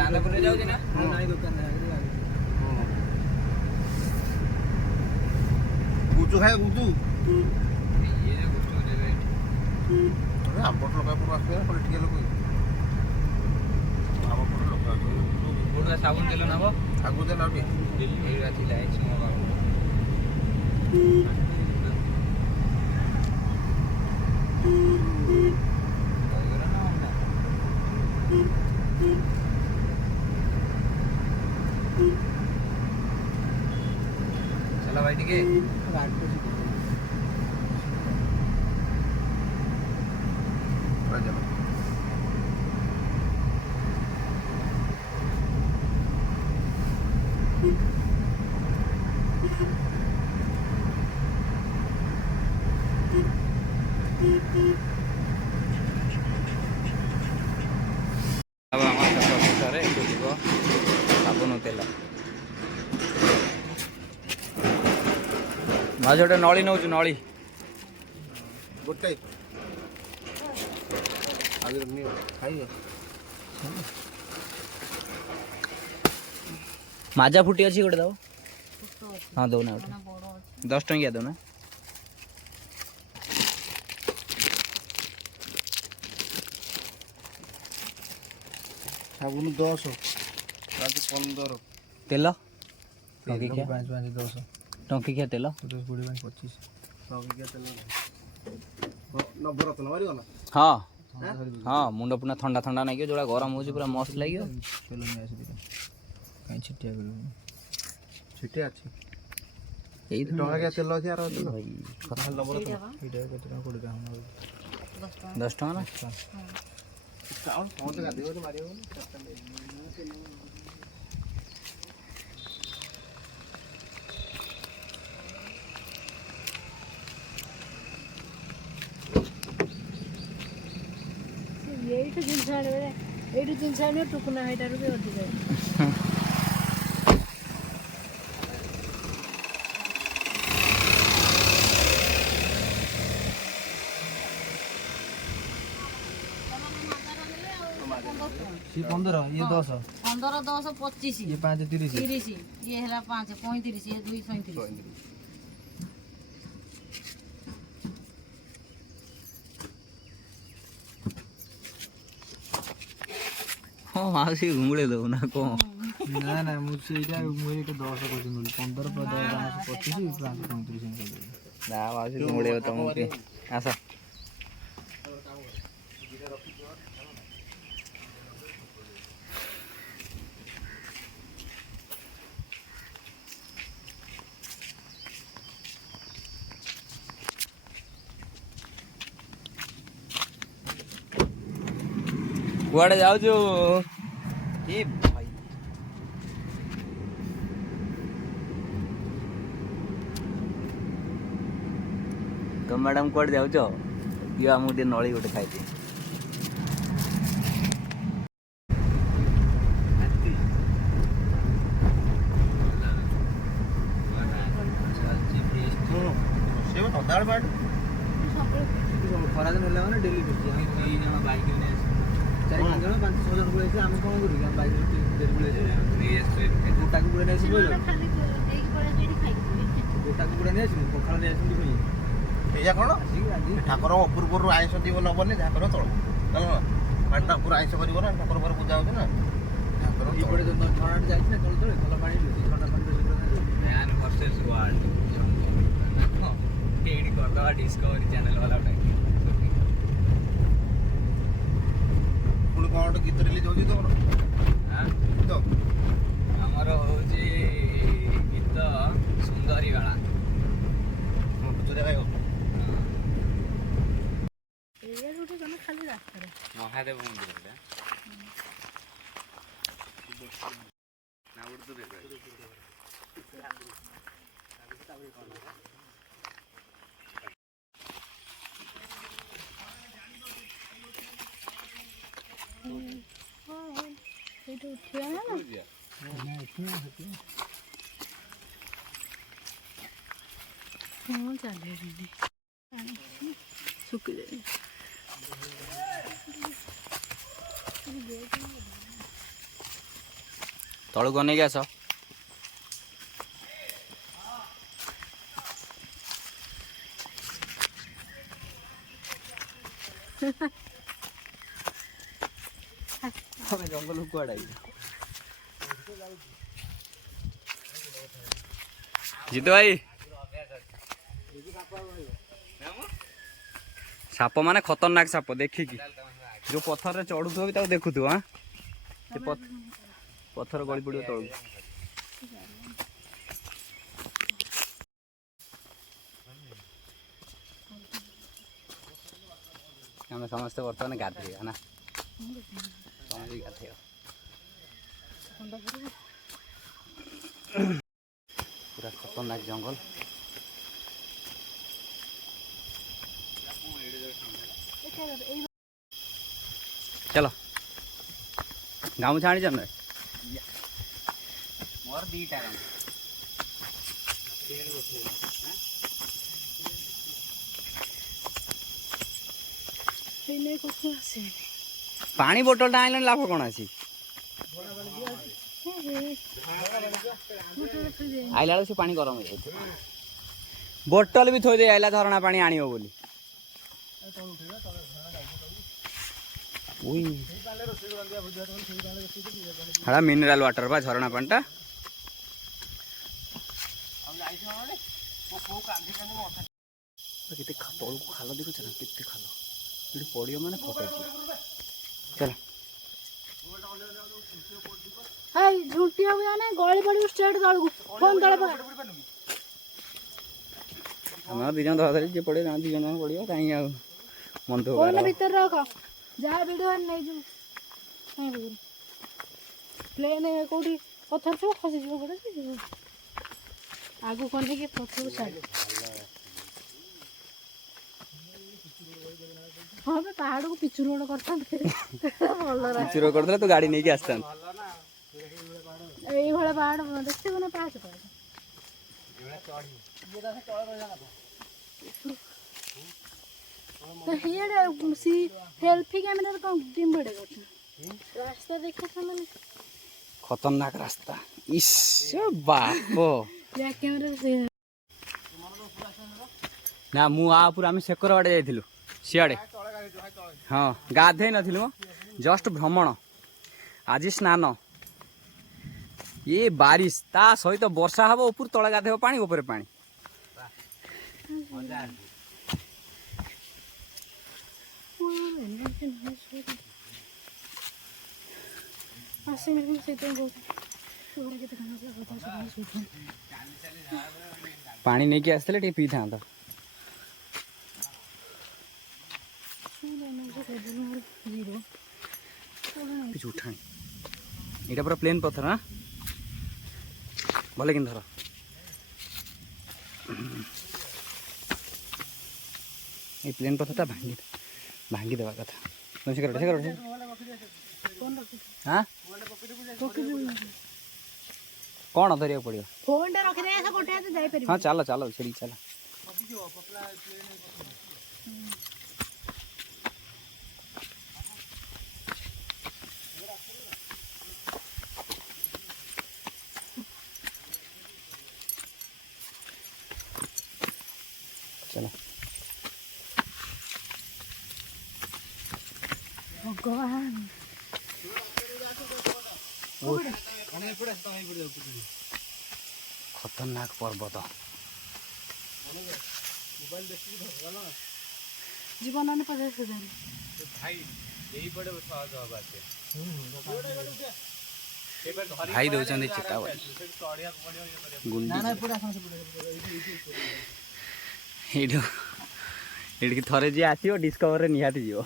आंध्रपुर जाऊ ना नाई दुकान है गुजु खाए गुजु ये जो गुस्टो दे गए अरे हम बोट लोग पूरा आसते हैं पॉलिटिकल लोग हम बोट लोग आते बोट का साबुन तेल ना वो आगु दे ना ये राती लाइट में बाबू चला भाई ठीक है अब हमारे प्रोसेसर है तो जीव साबुन तेल माज गोटे नली नौ नली गोटे आगे खाइए माजा फुटी अच्छी गोटे दो हाँ दौना गोटे 10 टंकिया दौना साबुन 10 रात 15 तेल टंकी क्या 5 5 10 टंकी क्या तेल 10 20 25 टंकी क्या चल नवरत्न मारियो ना हाँ हाँ मुंड पुना ठंडा ठंडा नहीं जो गरम हो पूरा मस्त लगे चलो मैं ऐसे दिखा कहीं छिटिया करूँ छिटे अच्छी यही टंका क्या तेल अच्छी यार भाई नवरत्न एटा केते टका कोड़ी हम 10 टका ना काउंट कौन से गाड़ी हो मारियो ଏଇଠୁ ଜିନିଷ ଆଣିବେ ଏଇଠୁ ଜିନିଷ ଆଣିବେ ଟୁକୁନା ହେଇଟାରୁ ବି ଅଧିକ सी 15 ये 10 15 10 25 ये 5 30 30 ये ହେଲା 5 35 ये 2 37 हाँ मासी घुंगड़े दो ना को ना ना मुझे इटा मुझे तो 10 को दिन 15 पर 10 25 5 35 ना मासी घुंगड़े हो तुमके आसा कुआड़े जाओ जो ये भाई तो मैडम कुआड़े जाओ जो ये आमु दे नळी गोटे खाई दे सेव तो दाल बाट खरा दिन होला माने डेली करछि हम 3 जण बाइक ने 4 5 जण 5 6 जण बोले हम कोन करू हम बाइक ने डेली बोले गोटा को बोले नै से बोलो ଖାଲି ଦେଇକି ପଳେଇ ସେଇଠି ଖାଇକି गोटा को बोले नै से पखाल नै आसी कोई एया कोन ठाकुर अपूर्वरु आइस दिव नबने ठाकुर तळ चल माटा पूरा आइस करिवो ना ठाकुर पर पूजा होछ ना ठाकुर ई पड़े तो थोड़ा जाइछ ना तळ तळ थला पानी लुची थंडा पानी से बोले मैन वर्सेस वर्ल्ड एडी कर दो डिस्कवरी चैनल वाला टाइप पुण कोन गीत रिलीज होजी तो हां तो हमर होजी गीत सुंदरी गाला तुरे गायो ଏଇଆ ଗୋଟେ ଜଣେ ଖାଲି ରାସ୍ତାରେ महादेव मंदिर है ना उड़ तो देखो ସେଇଠୁ ଉଠିବା ନା ହଁ ଚାଲିଛନ୍ତି ଶୁଖିଯାଇ तलू को नहीं आस जंगल कुआड़ा जीतू भाई साप माने खतरनाक साप देखिकी जो पत्थर रे चढ़ुथो भी ताको देखुथो हां से पत्थर गली पड़ो तळु आम समस्त बर्तमान गाधे ना गाधे पूरा खतरनाक जंगल चलो गाँव छाणी जन मोर दीटा पानी बोतल टा आइलन लाभ कौन आसी आइला से पानी गरम हो बोतल भी थोई दे आइला झरना पानी आनियो बोली हाँ मिनरल वाटर बा झरना पानी केते तौल को खाल देखुछ ना केते खाल ये पड़ियो माने फटे चल हाय झुटी हो जाने गली पड़ी स्ट्रेट तळ को फोन तळे पका हम दिजन धर जे पड़े ना दिजन पड़ियो काई आ मन तो फोन भीतर रख जहाँ वीडियो नहीं जो नहीं बोल प्लेन कोठी पत्थर से खसी जो पड़े आगु कोने के पत्थर साइड हाँ मैं पहाड़ को पिछु रोड करता पिछु रोड करता तो गाड़ी नहीं के आस्ता ए वाला पहाड़ देखते बना पास पर तो हियर सी सेल्फी कैमरा तो टीम बड़े करते रास्ता देखो सामने खतरनाक रास्ता इस बापो या कैमरा से ना मु आ पूरा हम सेकर आड़े जाइथिलु सियाड़े हाँ गाधे नथिलु जस्ट भ्रमण आज स्नान ये बारिश ता सहित वर्षा हबो ऊपर तळे गाधेबो पानी ऊपर पानी पानी नहीं के आसले टे पी था उठा यहाँ पूरा प्लेन पत्थर हाँ भले कि धर ये प्लेन पत्थर भांगी भांगी देवा कथा से हाँ कौन धरिया पड़ो फोन टा रखि दे ऐसा कोठे तो जाई परिबो हाँ चलो चलो छड़ी चला चलो भगवान खतरनाक पर्वत जीवन ने 50,000 भाई दौरान चेता गुंडी थरे जी आसो डिस्कवर निहाती जीव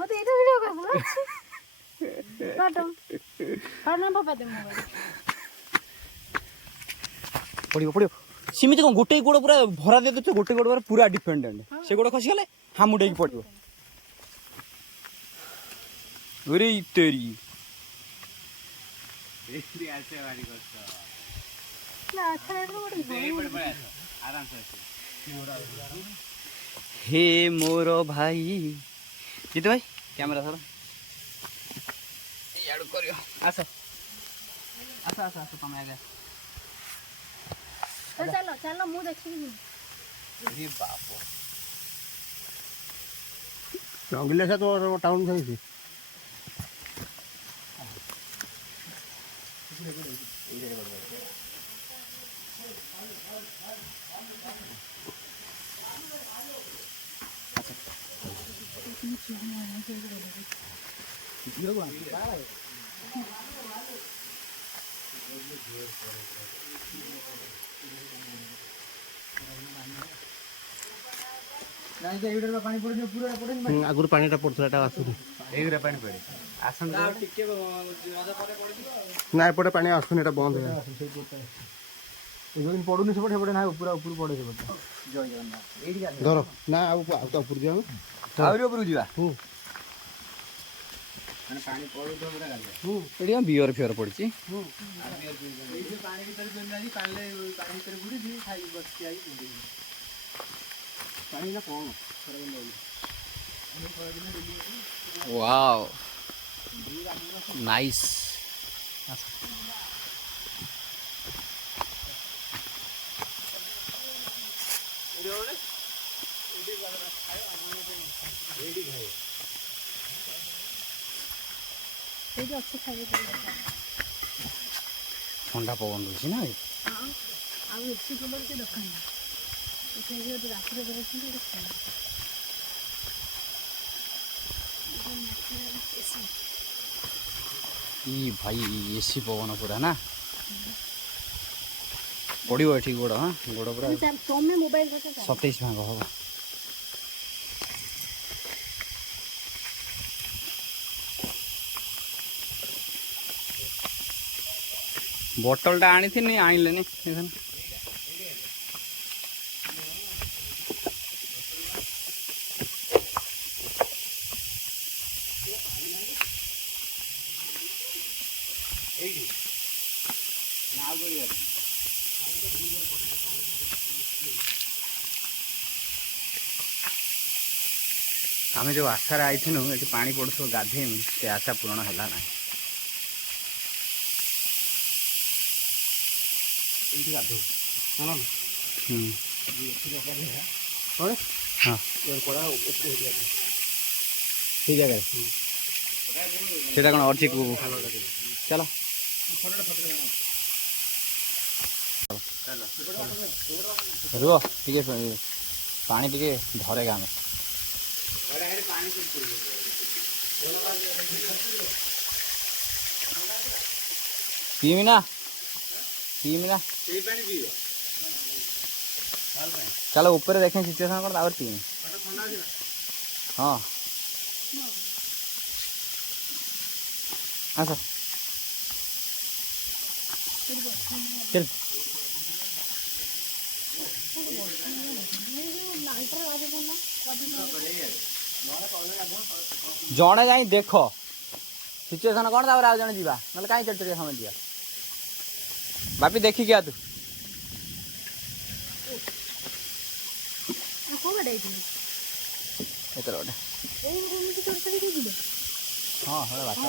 मत ये वीडियो कर काटो काटना पापा दे मोबाइल पड़ो पड़ो सीमित कौन गोटे गोड़ पूरा भरा दे तो गोटे गोड़ पूरा डिपेंडेंट से गोड़ खसी गले हाँ मुड़े पड़ो अरे तेरी ना अच्छा है तो बड़ी आराम से हे मोर भाई जीत भाई कैमरा सर यार करियो आस आस आस आस तुम आगे चलो चलो मुँह देखिए अरे बाप जंगल से तो टाउन जाइए आगुरी पानी पड़ता आसुनी एगरे पानी पड़े आसन टिके ना एपटे पानी आसुनी बंद है पड़ूनी सेपटे सेपटे ना पूरा ऊपर पड़े सेपटे धर ना आउ तो ऊपर दिया आउरी ऊपर जीवा माने पानी पड़ू तो पूरा गाल एडी बियर फियर पड़ची पानी भीतर जोनी पानी भीतर बुड़ी दी खाई बस आई पानी ना कौन वाओ नाइस अच्छे खाइए ठंडा पवन दूसरी ना ଆଉ ଏସି କଲର୍ କି ଦରକାର ନାହିଁ ଏଠି ଯଦି ରାତିରେ ବେରଉଛନ୍ତି ଦରକାର ई भाई एसी पवन पूरा ना पड़ो ये गोड़ हाँ गोड़ पूरा ତମେ ମୋବାଇଲ 27 ଭାଗ ହବ बोतल टा आनी थी नहीं आनिलेनी आम जो आशार आई थी ये पानी पड़ो गाधेमी से आशा पूरण है ना हाँ जगह से कौन अच्छी चलो रुह टे पानी टे धरेगा आम पीमी ना पीमी ना चलो ऊपर देखें सिचुएशन कर और पीमी हाँ हाँ सर चल जड़े जाई देख सिचुएशन कौन तापर आज जन जीवा ना कहीं चलते समय दिया बापी देखी क्या तू एत रोड हाँ हाँ बात हाँ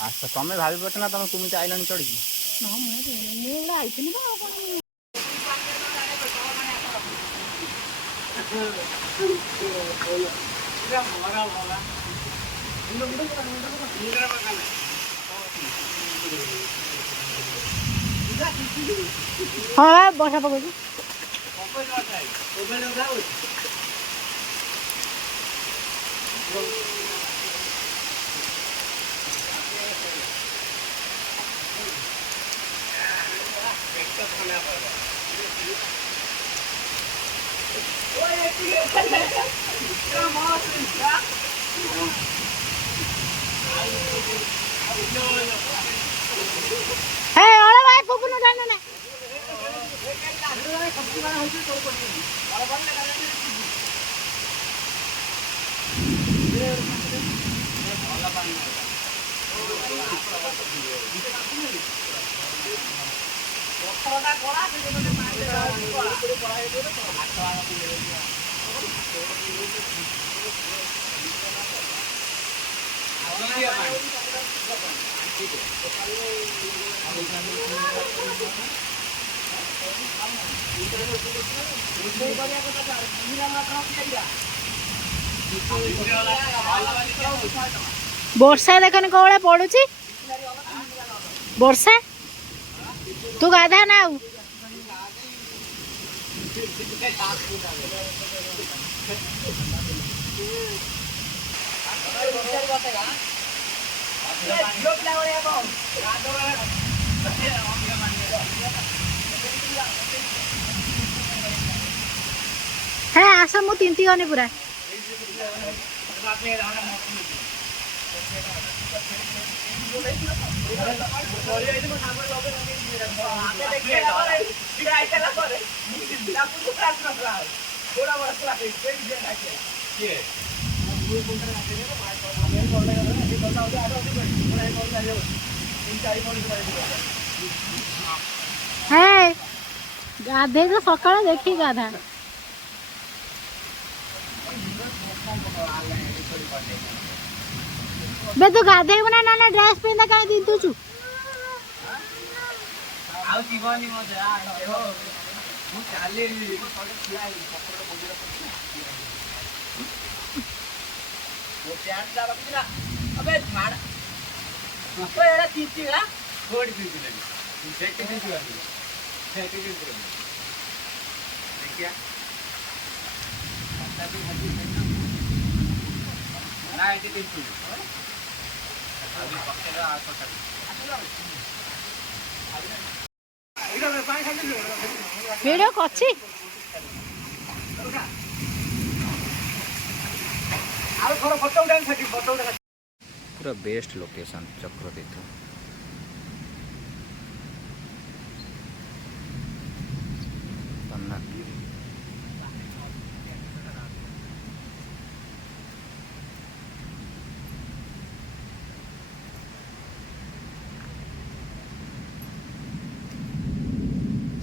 आज तो तुम्हें भाभी पट ना तुम कुमी आइलानी चढ़ी हाँ बसा पकड़ हे अरे भाई पकड़ ना जाना ना ବର୍ଷା ଦେଖନି କୋଉ ଭଳିଆ ପଡୁଛି ବର୍ଷା ତୁ ଗାଧା ନା ଆଉ হ্যাঁ আস মু তিনটি গনি পুরা হ্যাঁ গাধে তো সকালে দেখি গাধা বে ତୁ ଗାଧେଇବୁ ନା ନା ଡ୍ରେସ୍ ପିନ୍ଧା କାଇଁ ଦିଦୁଛୁ ଆଉ ଯିବନି ମତେ ମୁଁ ଚାଲିଲି अबे झाड़ तो एड़ा तीती गला थोड़ी तीती लगी सेटी तीती वाली सेटी तीती लगी देखिया आता भी हटी ना एटी तीती अभी पक्केगा आको कर इधर में पानी खाली ଭିଡିଓ କରିଛି ଆଉ ଥର ଫଟୋ ଉଠାଇ ସେଠି ଫଟୋ ଉଠାଇ पूरा बेस्ट लोकेशन चक्रतीर्थ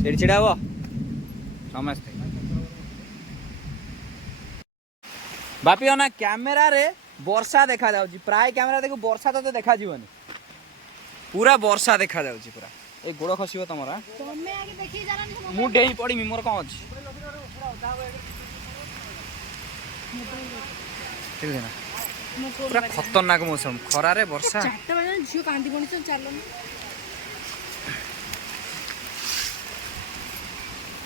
ସେଠି ଛିଡ଼ା ହବ ସମସ୍ତେ ବାପି ଅନା କ୍ୟାମେରାରେ ବର୍ଷା ଦେଖା ଯାଉଛି ପ୍ରାୟ କ୍ୟାମେରା ଦେଖୁ ବର୍ଷା ତତେ ଦେଖାଯିବନି ପୁରା ବର୍ଷା ଦେଖା ଯାଉଛି ପୁରା ଏ ଗୋଡ଼ ଖସିବ ତମର ତମେ ଆଗେ ଦେଖି ଜାଣନି ମୁଁ ଡେଇଁ ପଡ଼ିମି ମୋର କ'ଣ ଅଛି ଠିକ ଅଛି ନା ପୁରା ଖତରନାକ ମୌସମ ଖରାରେ ବର୍ଷା 4ଟା ବେଳେ ଝିଅ କାନ୍ଦି ପଡ଼ିଛ ଚାଲନି